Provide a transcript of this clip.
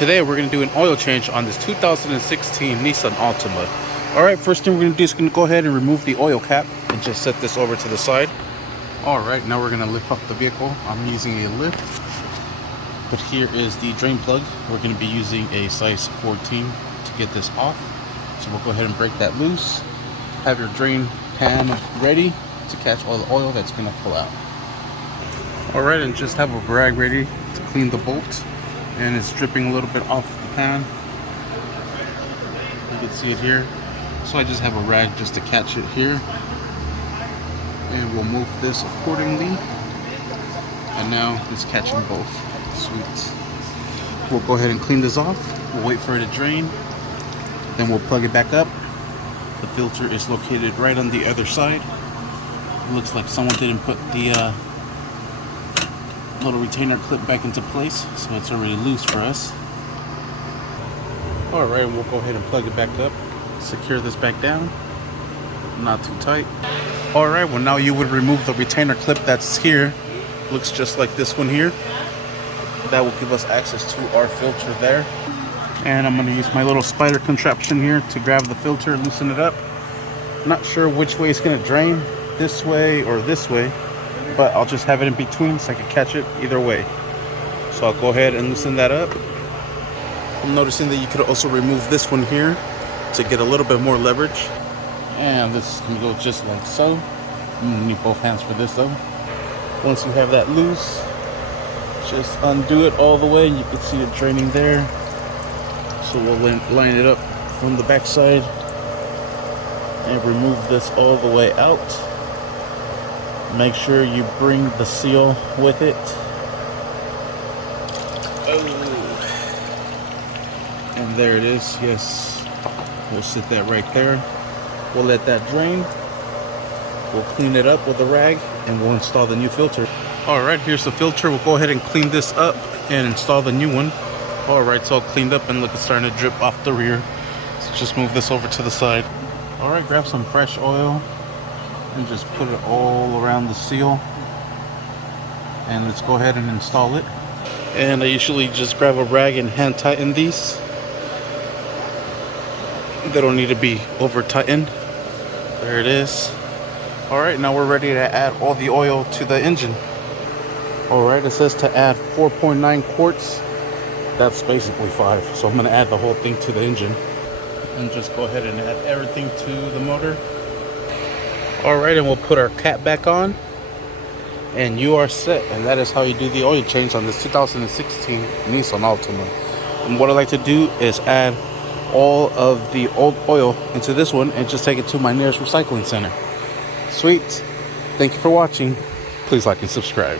today we're going to do an oil change on this 2016 Nissan Altima. Alright, first thing we're going to do is going to go ahead and remove the oil cap and just set this over to the side. Alright, now we're going to lift up the vehicle. I'm using a lift, but here is the drain plug. We're going to be using a size 14 to get this off. So we'll go ahead and break that loose. Have your drain pan ready to catch all the oil that's going to pull out. Alright, and just have a rag ready to clean the bolt. And it's dripping a little bit off the pan. You can see it here. So I just have a rag just to catch it here. And we'll move this accordingly. And now it's catching both. Sweet. We'll go ahead and clean this off. We'll wait for it to drain. Then we'll plug it back up. The filter is located right on the other side. It looks like someone didn't put the little retainer clip back into place, so it's already loose for us. Alright, we'll go ahead and plug it back up. Secure this back down. Not too tight. Alright, well now you would remove the retainer clip that's here. Looks just like this one here. That will give us access to our filter there. And I'm going to use my little spider contraption here to grab the filter, loosen it up. Not sure which way it's going to drain, this way or this way, but I'll just have it in between so I can catch it either way. So I'll go ahead and loosen that up. I'm noticing that you could also remove this one here to get a little bit more leverage. And this is going to go just like so. I'm going to need both hands for this though. Once you have that loose, just undo it all the way. You can see it draining there. So we'll line it up from the back side and remove this all the way out. Make sure you bring the seal with it. Oh. And there it is. Yes. We'll sit that right there. We'll let that drain. We'll clean it up with a rag and we'll install the new filter. Alright, here's the filter. We'll go ahead and clean this up and install the new one. Alright, it's all cleaned up and look, it's starting to drip off the rear. So just move this over to the side. Alright, grab some fresh oil and just put it all around the seal. And let's go ahead and install it. And I usually just grab a rag and hand tighten these. They don't need to be over tightened. There it is. Alright, now we're ready to add all the oil to the engine. Alright, it says to add 4.9 quarts. That's basically 5. So I'm going to add the whole thing to the engine. And just go ahead and add everything to the motor. Alright, and we'll put our cap back on. And you are set. And that is how you do the oil change on this 2016 Nissan Altima. And what I like to do is add all of the old oil into this one and just take it to my nearest recycling center. Sweet. Thank you for watching. Please like and subscribe.